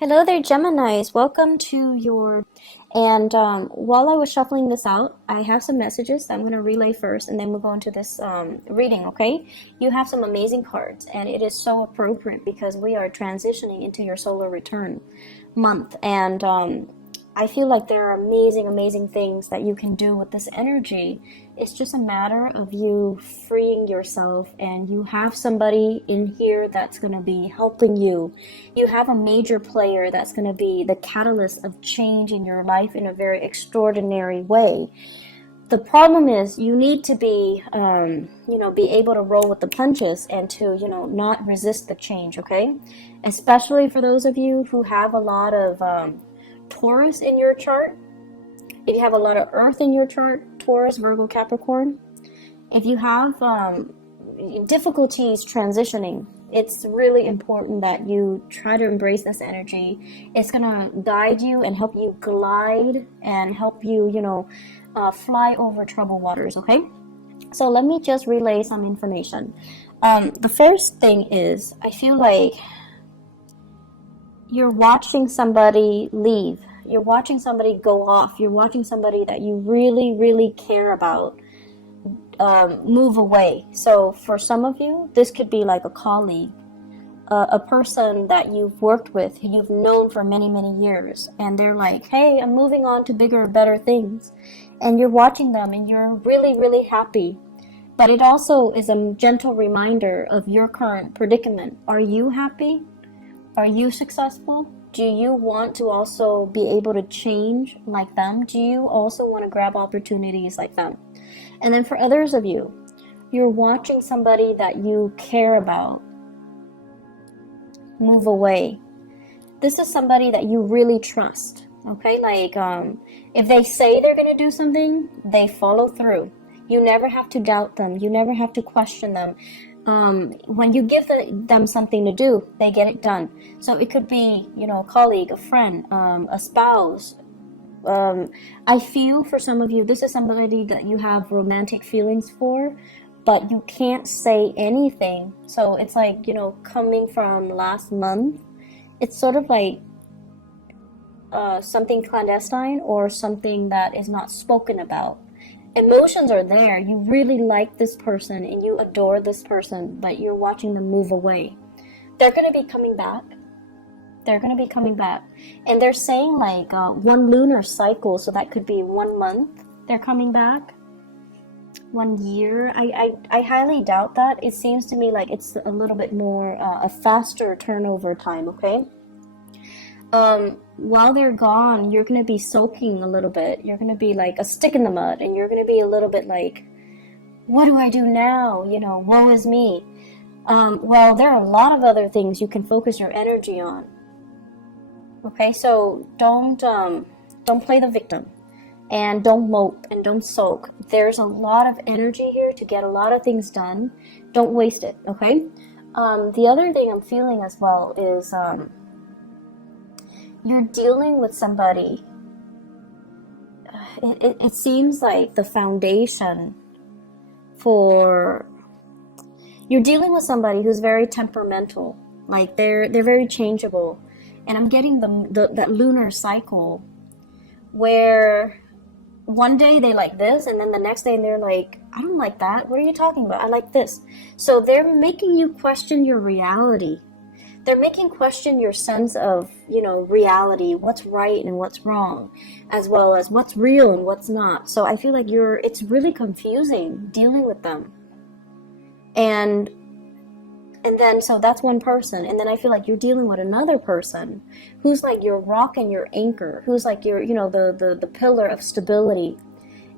Hello there, Geminis. Welcome to your. While I was shuffling this out, I have some messages that I'm going to relay first, and then we'll go into this reading, okay? You have some amazing cards, and it is so appropriate because we are transitioning into your solar return month. I feel like there are amazing, amazing things that you can do with this energy. It's just a matter of you freeing yourself, and you have somebody in here that's going to be helping you. You have a major player that's going to be the catalyst of change in your life in a very extraordinary way. The problem is you need to be, be able to roll with the punches and to, not resist the change, okay? Especially for those of you who have a lot of Taurus in your chart. If you have a lot of Earth in your chart, Taurus, Virgo, Capricorn. If you have difficulties transitioning, it's really important that you try to embrace this energy. It's going to guide you and help you glide and help you, fly over troubled waters, okay? So let me just relay some information. The first thing is, I feel like you're watching somebody leave. You're watching somebody go off. You're watching somebody that you really, really care about move away. So for some of you, this could be like a colleague, a person that you've worked with, who you've known for many, many years. And they're like, hey, I'm moving on to bigger, better things. And you're watching them and you're really, really happy. But it also is a gentle reminder of your current predicament. Are you happy? Are you successful? Do you want to also be able to change like them? Do you also want to grab opportunities like them? And then for others of you, you're watching somebody that you care about move away. This is somebody that you really trust, okay? Like, if they say they're going to do something, they follow through. You never have to doubt them. You never have to question them. When you give them something to do, they get it done. So it could be, a colleague, a friend, a spouse. I feel for some of you, this is somebody that you have romantic feelings for, but you can't say anything. So it's like, coming from last month, it's sort of like something clandestine or something that is not spoken about. Emotions are there. You really like this person and you adore this person, but you're watching them move away. They're going to be coming back. They're going to be coming back. And they're saying like one lunar cycle, so that could be 1 month. They're coming back. 1 year. I highly doubt that. It seems to me like it's a little bit more a faster turnover time, okay? While they're gone, you're going to be soaking a little bit. You're going to be like a stick in the mud, and you're going to be a little bit like, what do I do now? Woe is me. Well, there are a lot of other things you can focus your energy on. Okay, so don't play the victim, and don't mope, and don't soak. There's a lot of energy here to get a lot of things done. Don't waste it, okay? The other thing I'm feeling as well is, you're dealing with somebody. It seems like the foundation for you're dealing with somebody who's very temperamental. Like they're very changeable, and I'm getting that lunar cycle where one day they like this, and then the next day they're like, I don't like that. What are you talking about? I like this. So they're making you question your reality. They're making question your sense of, reality, what's right and what's wrong, as well as what's real and what's not. So I feel like it's really confusing dealing with them. And then, so that's one person. And then I feel like you're dealing with another person who's like your rock and your anchor, who's like your, the pillar of stability.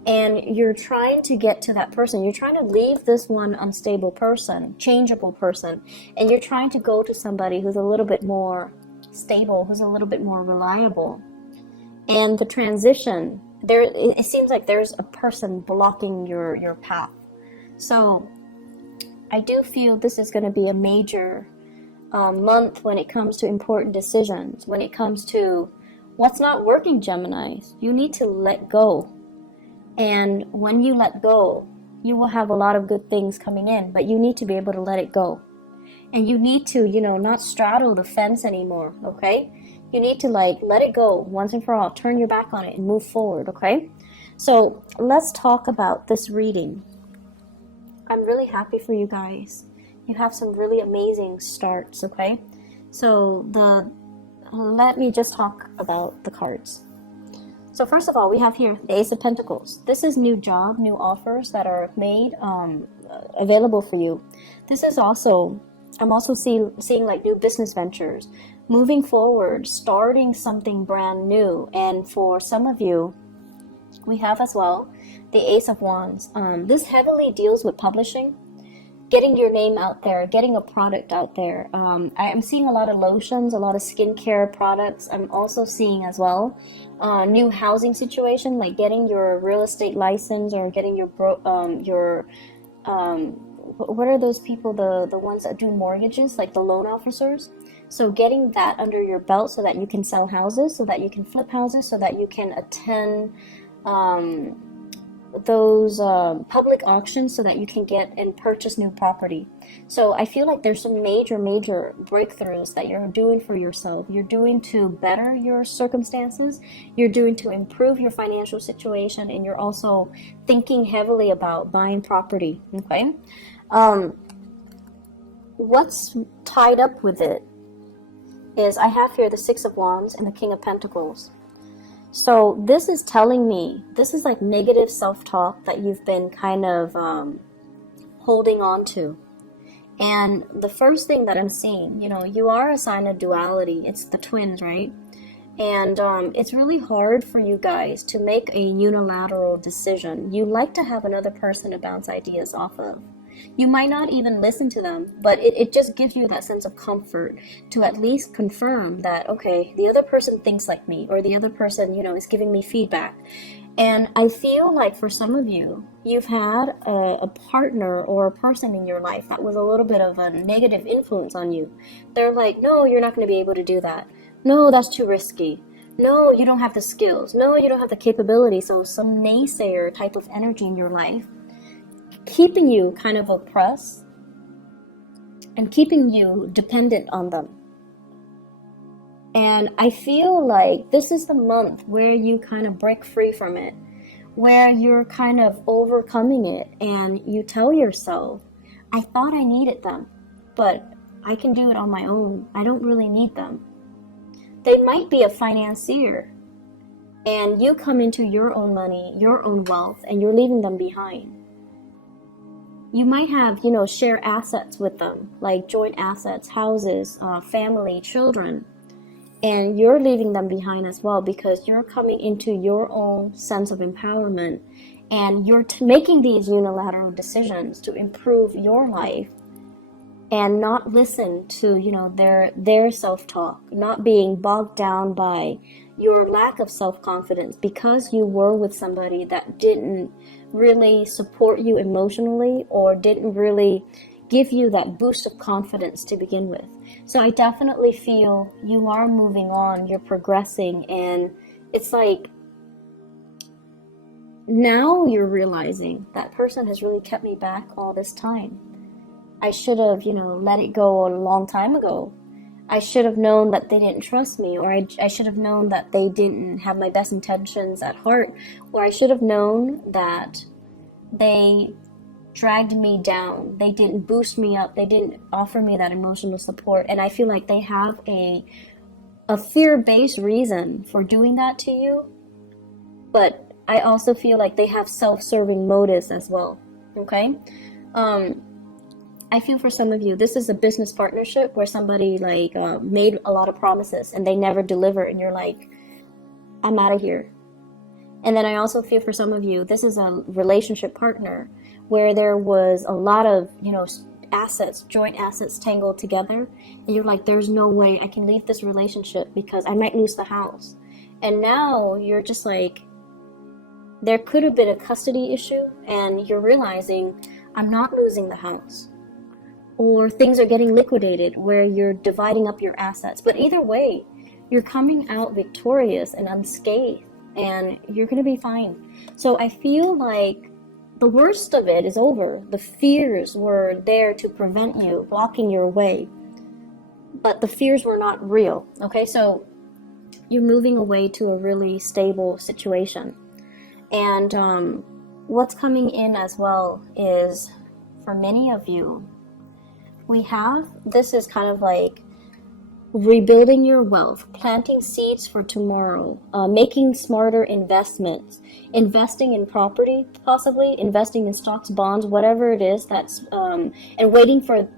And you're trying to get to that person. You're trying to leave this one unstable person, changeable person, and you're trying to go to somebody who's a little bit more stable, who's a little bit more reliable. And the transition, it seems like there's a person blocking your path. So I do feel this is going to be a major month when it comes to important decisions, when it comes to what's not working, Geminis. You need to let go. And when you let go, you will have a lot of good things coming in, but you need to be able to let it go. And you need to, not straddle the fence anymore, okay? You need to like let it go once and for all. Turn your back on it and move forward, okay? So let's talk about this reading. I'm really happy for you guys. You have some really amazing starts, okay? So let me just talk about the cards. So first of all, we have here the Ace of Pentacles. This is new job, new offers that are made available for you. This is also, I'm also seeing like new business ventures, moving forward, starting something brand new. And for some of you, we have as well the Ace of Wands. This heavily deals with publishing, getting your name out there, getting a product out there. I am seeing a lot of lotions, a lot of skincare products. I'm also seeing as well new housing situation, like getting your real estate license or getting your what are those people, the ones that do mortgages, like the loan officers. So getting that under your belt so that you can sell houses, so that you can flip houses, so that you can attend those public auctions, so that you can get and purchase new property. So I feel like there's some major breakthroughs that you're doing for yourself. You're doing to better your circumstances, you're doing to improve your financial situation, and you're also thinking heavily about buying property, okay? What's tied up with it is I have here the Six of Wands and the King of Pentacles. So this is telling me, this is like negative self-talk that you've been kind of holding on to. And the first thing that I'm seeing, you know, you are a sign of duality. It's the twins, right? And it's really hard for you guys to make a unilateral decision. You like to have another person to bounce ideas off of. You might not even listen to them, but it just gives you that sense of comfort to at least confirm that, okay, the other person thinks like me, or the other person, you know, is giving me feedback. And I feel like for some of you, you've had a partner or a person in your life that was a little bit of a negative influence on you. They're like, no, you're not going to be able to do that. No, that's too risky. No, you don't have the skills. No, you don't have the capability. So some naysayer type of energy in your life, keeping you kind of oppressed and keeping you dependent on them. And I feel like this is the month where you kind of break free from it, where you're kind of overcoming it, and you tell yourself, I thought I needed them, but I can do it on my own. I don't really need them. They might be a financier, and you come into your own money, your own wealth, and you're leaving them behind. You might have, you know, share assets with them, like joint assets, houses, family, children, and you're leaving them behind as well because you're coming into your own sense of empowerment, and you're making these unilateral decisions to improve your life and not listen to, you know, their self-talk, not being bogged down by your lack of self-confidence because you were with somebody that didn't really support you emotionally or didn't really give you that boost of confidence to begin with. So I definitely feel you are moving on, you're progressing, and it's like now you're realizing that person has really kept me back all this time. I should have, you know, let it go a long time ago. I should have known that they didn't trust me, or I should have known that they didn't have my best intentions at heart, or I should have known that they dragged me down. They didn't boost me up. They didn't offer me that emotional support. And I feel like they have a fear-based reason for doing that to you. But I also feel like they have self-serving motives as well. Okay? I feel for some of you, this is a business partnership where somebody like made a lot of promises and they never deliver, and you're like, I'm out of here. And then I also feel for some of you, this is a relationship partner where there was a lot of, you know, assets, joint assets tangled together, and you're like, there's no way I can leave this relationship because I might lose the house. And now you're just like, there could have been a custody issue, and you're realizing I'm not losing the house. Or things are getting liquidated where you're dividing up your assets. But either way, you're coming out victorious and unscathed, and you're going to be fine. So I feel like the worst of it is over. The fears were there to prevent you, blocking your way. But the fears were not real. Okay, so you're moving away to a really stable situation. And what's coming in as well is, for many of you, this is kind of like rebuilding your wealth, planting seeds for tomorrow, making smarter investments, investing in property, possibly investing in stocks, bonds, whatever it is that's, and waiting for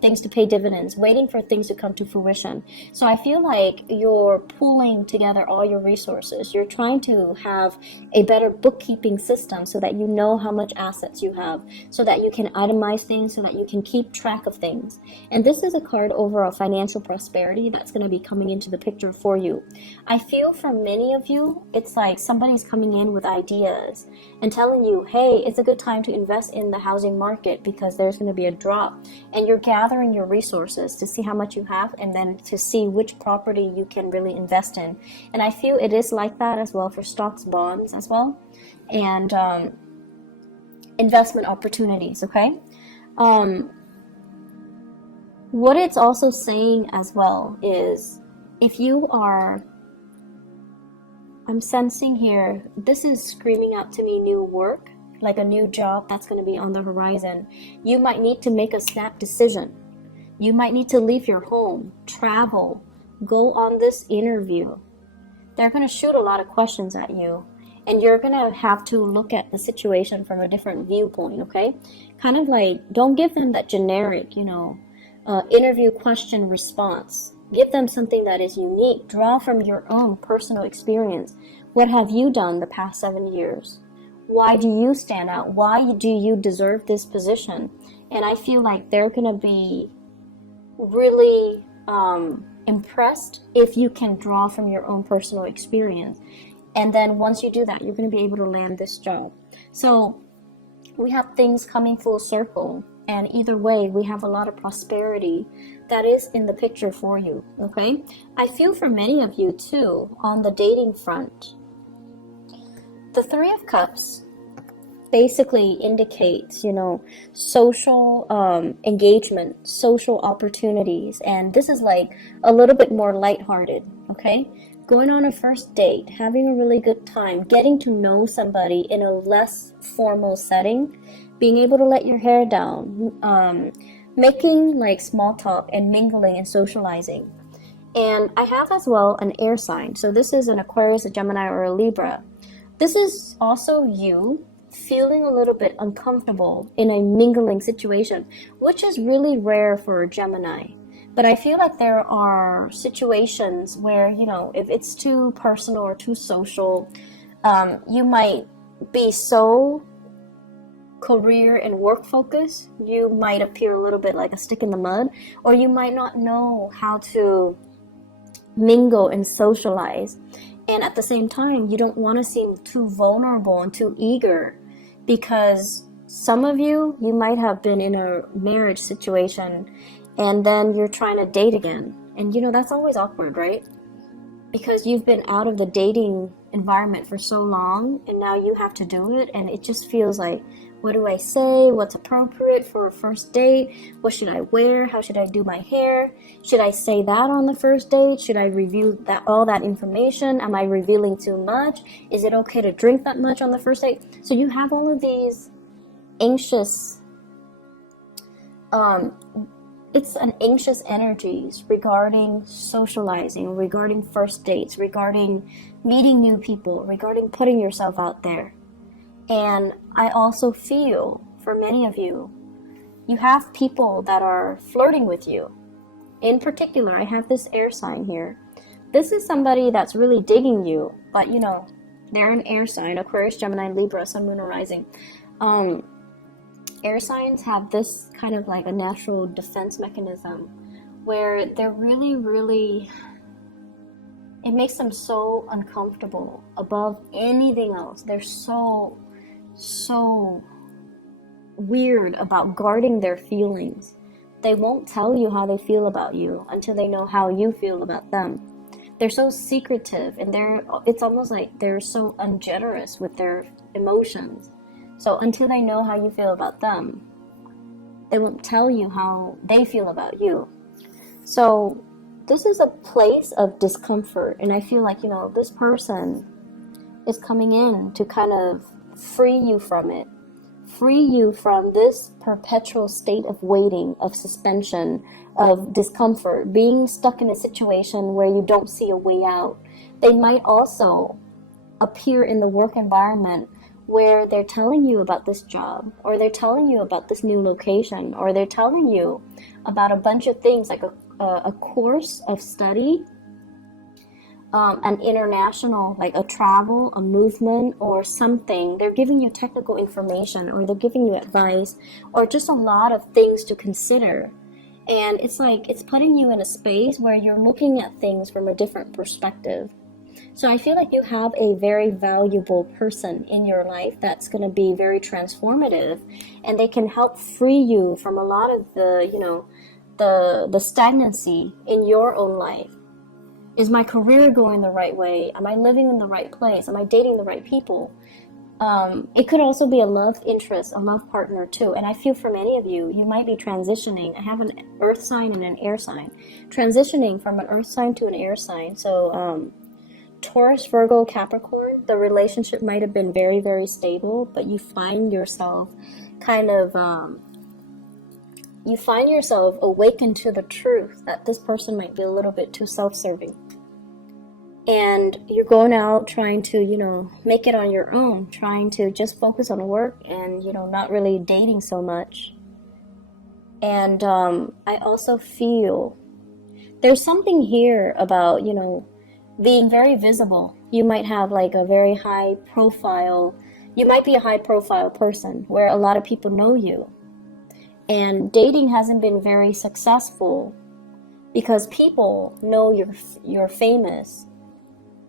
things to pay dividends, waiting for things to come to fruition. So I feel like you're pulling together all your resources. You're trying to have a better bookkeeping system so that you know how much assets you have, so that you can itemize things, so that you can keep track of things. And this is a card over a financial prosperity that's going to be coming into the picture for you. I feel for many of you, it's like somebody's coming in with ideas and telling you, hey, it's a good time to invest in the housing market because there's going to be a drop. And you're gathering your resources to see how much you have, and then to see which property you can really invest in. And I feel it is like that as well for stocks, bonds as well, and investment opportunities, okay? What it's also saying as well is, if you are, I'm sensing here, this is screaming out to me new work, like a new job that's going to be on the horizon. You might need to make a snap decision. You might need to leave your home, travel, go on this interview. They're going to shoot a lot of questions at you, and you're going to have to look at the situation from a different viewpoint, okay? Kind of like, don't give them that generic, interview question response. Give them something that is unique. Draw from your own personal experience. What have you done the past 7 years? Why do you stand out? Why do you deserve this position? And I feel like they're going to be really impressed if you can draw from your own personal experience. And then once you do that, you're going to be able to land this job. So we have things coming full circle. And either way, we have a lot of prosperity that is in the picture for you, okay? I feel for many of you, too, on the dating front, the Three of Cups basically indicates, social engagement, social opportunities. And this is like a little bit more lighthearted, okay? Going on a first date, having a really good time, getting to know somebody in a less formal setting, being able to let your hair down, making like small talk and mingling and socializing. And I have as well an air sign. So this is an Aquarius, a Gemini, or a Libra. This is also you feeling a little bit uncomfortable in a mingling situation, which is really rare for a Gemini. But I feel like there are situations where, if it's too personal or too social, you might be so career and work focused, you might appear a little bit like a stick in the mud, or you might not know how to mingle and socialize. And at the same time, you don't want to seem too vulnerable and too eager, because some of you might have been in a marriage situation and then you're trying to date again. And that's always awkward, right? Because you've been out of the dating environment for so long, and now you have to do it, and it just feels like, what do I say? What's appropriate for a first date? What should I wear? How should I do my hair? Should I say that on the first date? Should I review all that information? Am I revealing too much? Is it okay to drink that much on the first date? So you have all of these anxious, it's an anxious energies regarding socializing, regarding first dates, regarding meeting new people, regarding putting yourself out there. And I also feel, for many of you, you have people that are flirting with you. In particular, I have this air sign here. This is somebody that's really digging you, but they're an air sign, Aquarius, Gemini, Libra, Sun, Moon, or Rising. Air signs have this kind of like a natural defense mechanism where they're really, really, it makes them so uncomfortable above anything else. They're so weird about guarding their feelings. They won't tell you how they feel about you until they know how you feel about them. They're so secretive, and it's almost like they're so ungenerous with their emotions. So until they know how you feel about them, they won't tell you how they feel about you. So this is a place of discomfort, and I feel like, this person is coming in to kind of free you from it, free you from this perpetual state of waiting, of suspension, of discomfort, being stuck in a situation where you don't see a way out. They might also appear in the work environment where they're telling you about this job, or they're telling you about this new location, or they're telling you about a bunch of things like a course of study, an international, like a travel, a movement, or something. They're giving you technical information, or they're giving you advice, or just a lot of things to consider. And it's like it's putting you in a space where you're looking at things from a different perspective. So I feel like you have a very valuable person in your life that's going to be very transformative, and they can help free you from a lot of the stagnancy in your own life. Is my career going the right way? Am I living in the right place? Am I dating the right people? It could also be a love interest, a love partner too. And I feel for many of you, you might be transitioning. I have an earth sign and an air sign. Transitioning from an earth sign to an air sign. So Taurus, Virgo, Capricorn, the relationship might have been very, very stable, but you find yourself kind of, awakened to the truth that this person might be a little bit too self-serving. And you're going out trying to, make it on your own, trying to just focus on work and, not really dating so much. And I also feel there's something here about, being very visible. You might have like a very high profile, you might be a high profile person where a lot of people know you. And dating hasn't been very successful because people know you're famous.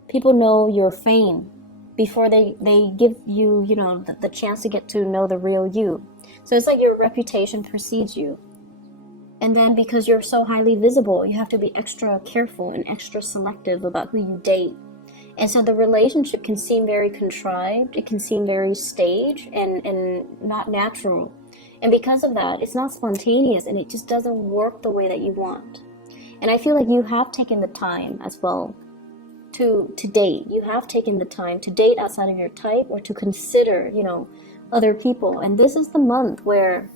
People know your fame before they give you, the chance to get to know the real you. So it's like your reputation precedes you. And then because you're so highly visible, you have to be extra careful and extra selective about who you date. And so the relationship can seem very contrived. It can seem very staged and not natural. And because of that, it's not spontaneous, and it just doesn't work the way that you want. And I feel like you have taken the time as well to date. You have taken the time to date outside of your type, or to consider, other people. And this is the month where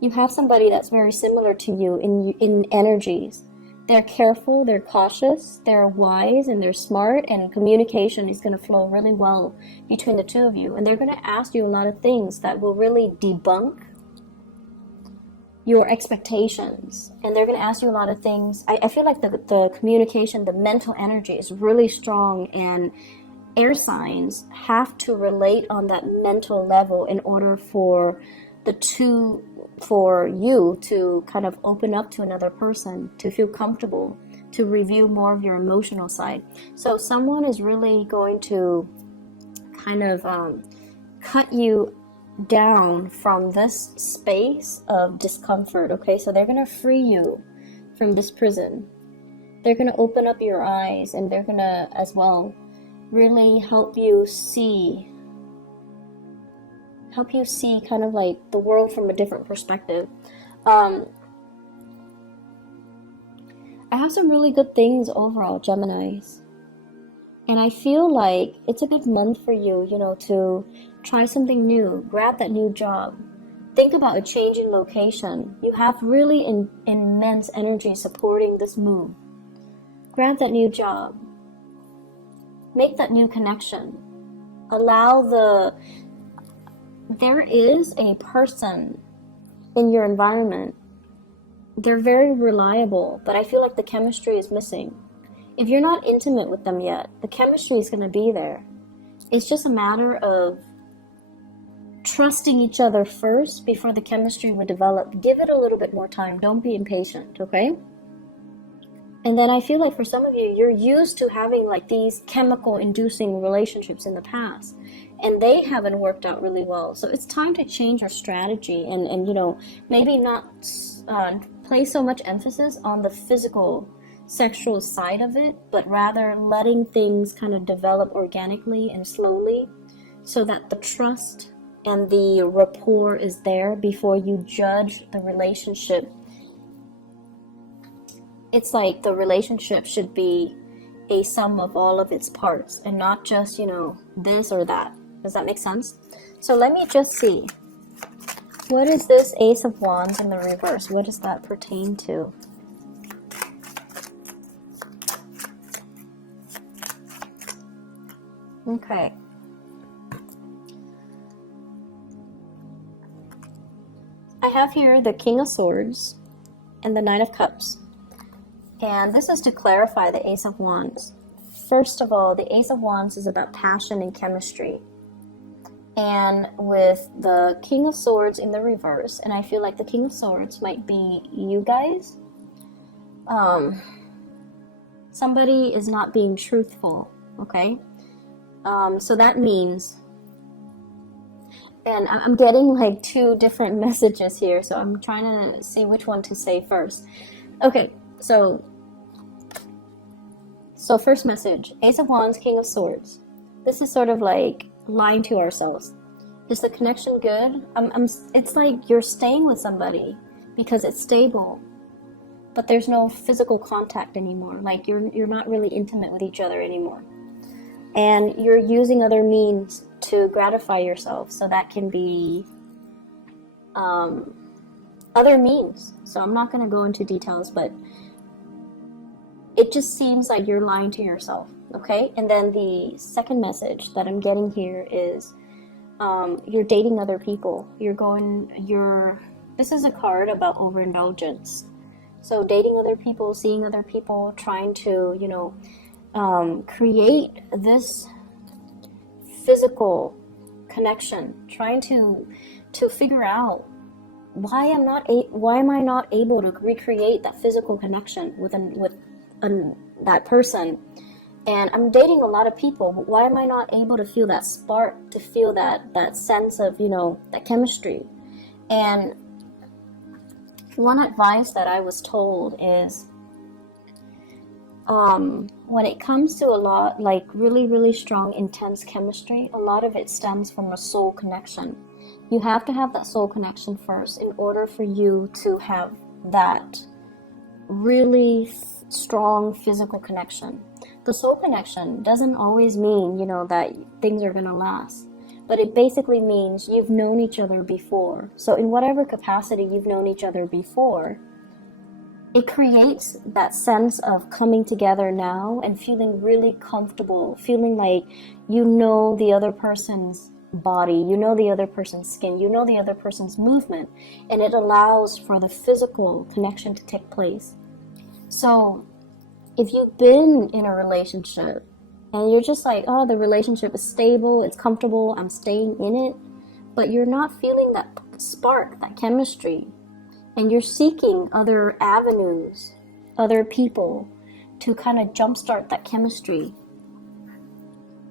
you have somebody that's very similar to you in energies. They're careful, they're cautious, they're wise, and they're smart, and communication is going to flow really well between the two of you. And they're going to ask you a lot of things that will really debunk your expectations. And they're going to ask you a lot of things. I feel like the communication, the mental energy is really strong, and air signs have to relate on that mental level in order for you to kind of open up to another person, to feel comfortable, to reveal more of your emotional side. So someone is really going to kind of cut you down from this space of discomfort, okay? So they're going to free you from this prison. They're going to open up your eyes, and they're going to as well really help you see kind of like the world from a different perspective. I have some really good things overall, Geminis. And I feel like it's a good month for you, to try something new, grab that new job, think about a change in location. You have really immense energy supporting this move. Grab that new job, make that new connection, there is a person in your environment. They're very reliable, but I feel like the chemistry is missing. If you're not intimate with them yet, the chemistry is going to be there. It's just a matter of trusting each other first before the chemistry would develop. Give it a little bit more time. Don't be impatient, okay? And then I feel like for some of you, you're used to having like these chemical inducing relationships in the past, and they haven't worked out really well. So it's time to change your strategy and maybe not place so much emphasis on the physical sexual side of it, but rather letting things kind of develop organically and slowly so that the trust and the rapport is there before you judge the relationship it's like the relationship should be a sum of all of its parts and not just, you know, this or that. Does that make sense? So let me just see. What is this Ace of Wands in the reverse? What does that pertain to? Okay. I have here the King of Swords and the Nine of Cups. And this is to clarify the Ace of Wands. First of all, the Ace of Wands is about passion and chemistry. And with the King of Swords in the reverse, and I feel like the King of Swords might be you guys. Somebody is not being truthful, okay? So that means, and I'm getting like two different messages here, so I'm trying to see which one to say first. Okay, so first message, Ace of Wands, King of Swords. This is sort of like lying to ourselves. Is the connection good? It's like you're staying with somebody because it's stable, but there's no physical contact anymore. Like you're not really intimate with each other anymore. And you're using other means to gratify yourself. So that can be other means. So I'm not going to go into details, but it just seems like you're lying to yourself, okay? And then the second message that I'm getting here is you're dating other people. This is a card about overindulgence. So dating other people, seeing other people, trying to, you know, create this physical connection, trying to figure out why am I not able to recreate that physical connection with that person. And I'm dating a lot of people, but why am I not able to feel that spark, to feel that sense of, you know, that chemistry? And one advice that I was told is when it comes to a lot, like really, really strong, intense chemistry, a lot of it stems from a soul connection. You have to have that soul connection first in order for you to have that really strong physical connection. The soul connection doesn't always mean, you know, that things are going to last, but it basically means you've known each other before. So in whatever capacity you've known each other before, it creates that sense of coming together now and feeling really comfortable, feeling like you know the other person's body, you know the other person's skin, you know the other person's movement, and it allows for the physical connection to take place. So if you've been in a relationship and you're just like, oh, the relationship is stable, it's comfortable, I'm staying in it, but you're not feeling that spark, that chemistry, and you're seeking other avenues, other people to kind of jumpstart that chemistry,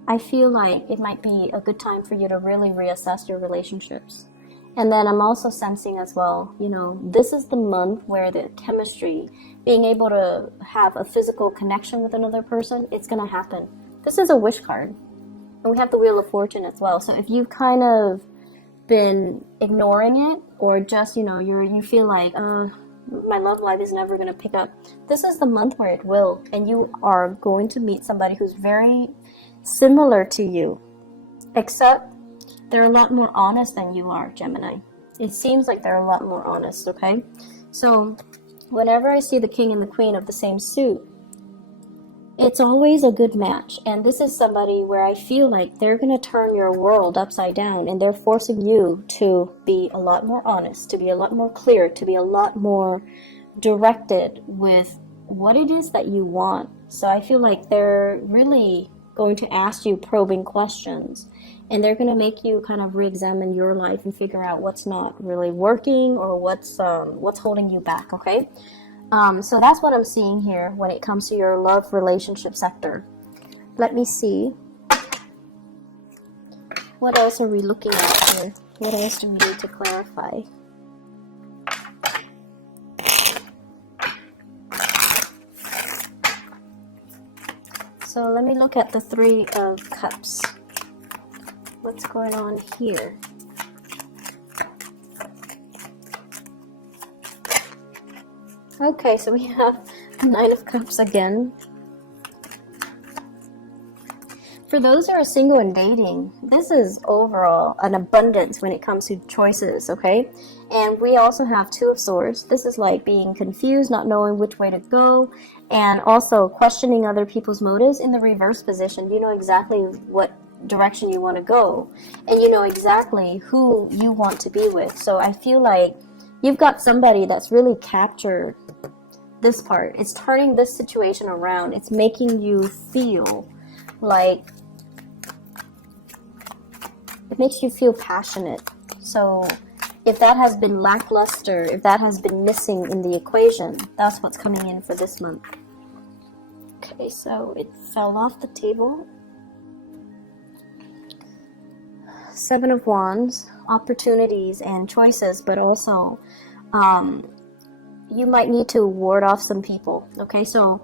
I feel like it might be a good time for you to really reassess your relationships. And then I'm also sensing as well, you know, this is the month where the chemistry, being able to have a physical connection with another person, it's going to happen. This is a wish card. And we have the Wheel of Fortune as well. So if you've kind of been ignoring it, or just, you know, you feel like, my love life is never going to pick up, this is the month where it will. And you are going to meet somebody who's very similar to you, except they're a lot more honest than you are, Gemini. It seems like they're a lot more honest, okay? So whenever I see the King and the Queen of the same suit, it's always a good match. And this is somebody where I feel like they're going to turn your world upside down, and they're forcing you to be a lot more honest, to be a lot more clear, to be a lot more directed with what it is that you want. So I feel like they're really going to ask you probing questions, and they're going to make you kind of re-examine your life and figure out what's not really working or what's holding you back, okay? So that's what I'm seeing here when it comes to your love relationship sector. Let me see. What else are we looking at here? What else do we need to clarify? So let me look at the Three of Cups. What's going on here? Okay, so we have Nine of Cups again. For those who are single and dating, this is overall an abundance when it comes to choices, okay? And we also have Two of Swords. This is like being confused, not knowing which way to go, and also questioning other people's motives. In the reverse position, you know exactly what direction you want to go, and you know exactly who you want to be with. So I feel like you've got somebody that's really captured this part. It's turning this situation around. It's making you feel like, it makes you feel passionate. So if that has been lackluster, if that has been missing in the equation, that's what's coming in for this month. Okay, so it fell off the table. Seven of Wands, opportunities and choices, but also you might need to ward off some people. Okay, so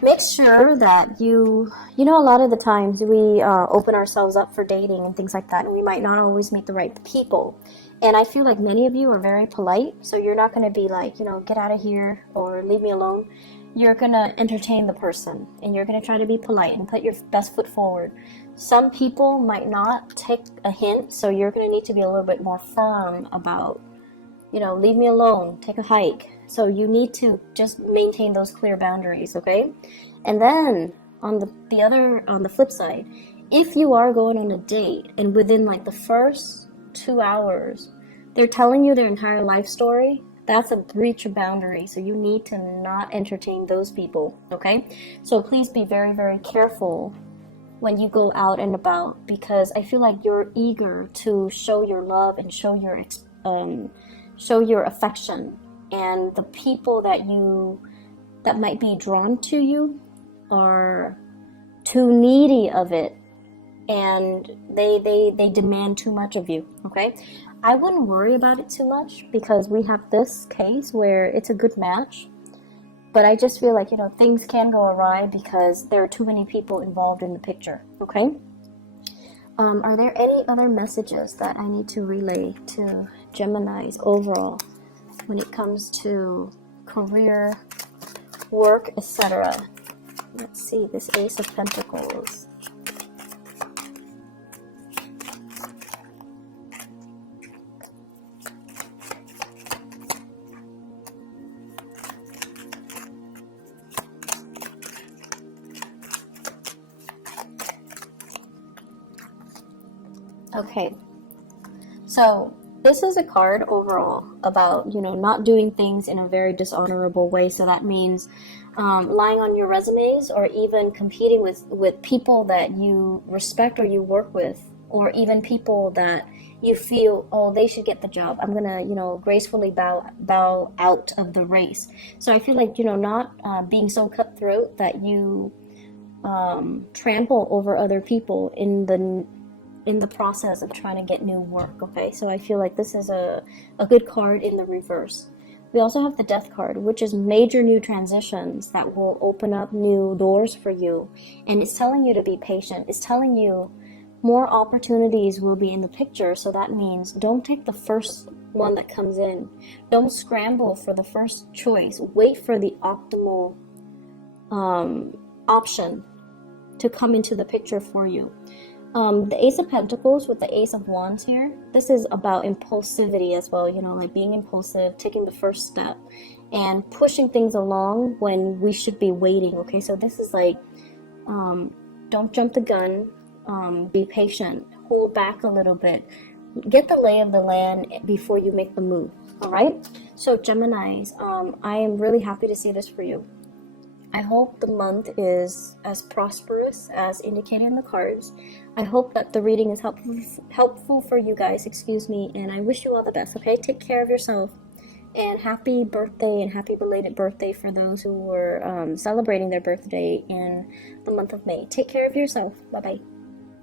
make sure that you know, a lot of the times we open ourselves up for dating and things like that, and we might not always meet the right people. And I feel like many of you are very polite, so you're not going to be like, you know, get out of here or leave me alone. You're going to entertain the person, and you're going to try to be polite and put your best foot forward. Some people might not take a hint, so you're going to need to be a little bit more firm about, you know, leave me alone, take a hike. So you need to just maintain those clear boundaries, okay? And then on the flip side, if you are going on a date and within like the first 2 hours they're telling you their entire life story, that's a breach of boundary. So you need to not entertain those people, okay? So please be very, very careful when you go out and about, because I feel like you're eager to show your love and show your affection. And the people that might be drawn to you are too needy of it, and they demand too much of you, okay? I wouldn't worry about it too much, because we have this case where it's a good match, but I just feel like, you know, things can go awry because there are too many people involved in the picture, okay? Are there any other messages that I need to relay to Geminis overall when it comes to career, work, etc.? Let's see, this Ace of Pentacles. Okay, so this is a card overall about, you know, not doing things in a very dishonorable way. So that means lying on your resumes, or even competing with people that you respect or you work with, or even people that you feel, oh, they should get the job. I'm gonna, you know, gracefully bow out of the race. So I feel like, you know, not being so cutthroat that you trample over other people in the process of trying to get new work, okay? So I feel like this is a good card in the reverse. We also have the Death card, which is major new transitions that will open up new doors for you. And it's telling you to be patient. It's telling you more opportunities will be in the picture. So that means don't take the first one that comes in. Don't scramble for the first choice. Wait for the optimal option to come into the picture for you. The Ace of Pentacles with the Ace of Wands here, this is about impulsivity as well, you know, like being impulsive, taking the first step, and pushing things along when we should be waiting, okay? So this is like, don't jump the gun, be patient, hold back a little bit, get the lay of the land before you make the move, all right? So Geminis, I am really happy to see this for you. I hope the month is as prosperous as indicated in the cards. I hope that the reading is helpful for you guys, and I wish you all the best, okay? Take care of yourself, and happy birthday and happy belated birthday for those who were celebrating their birthday in the month of May. Take care of yourself. Bye-bye.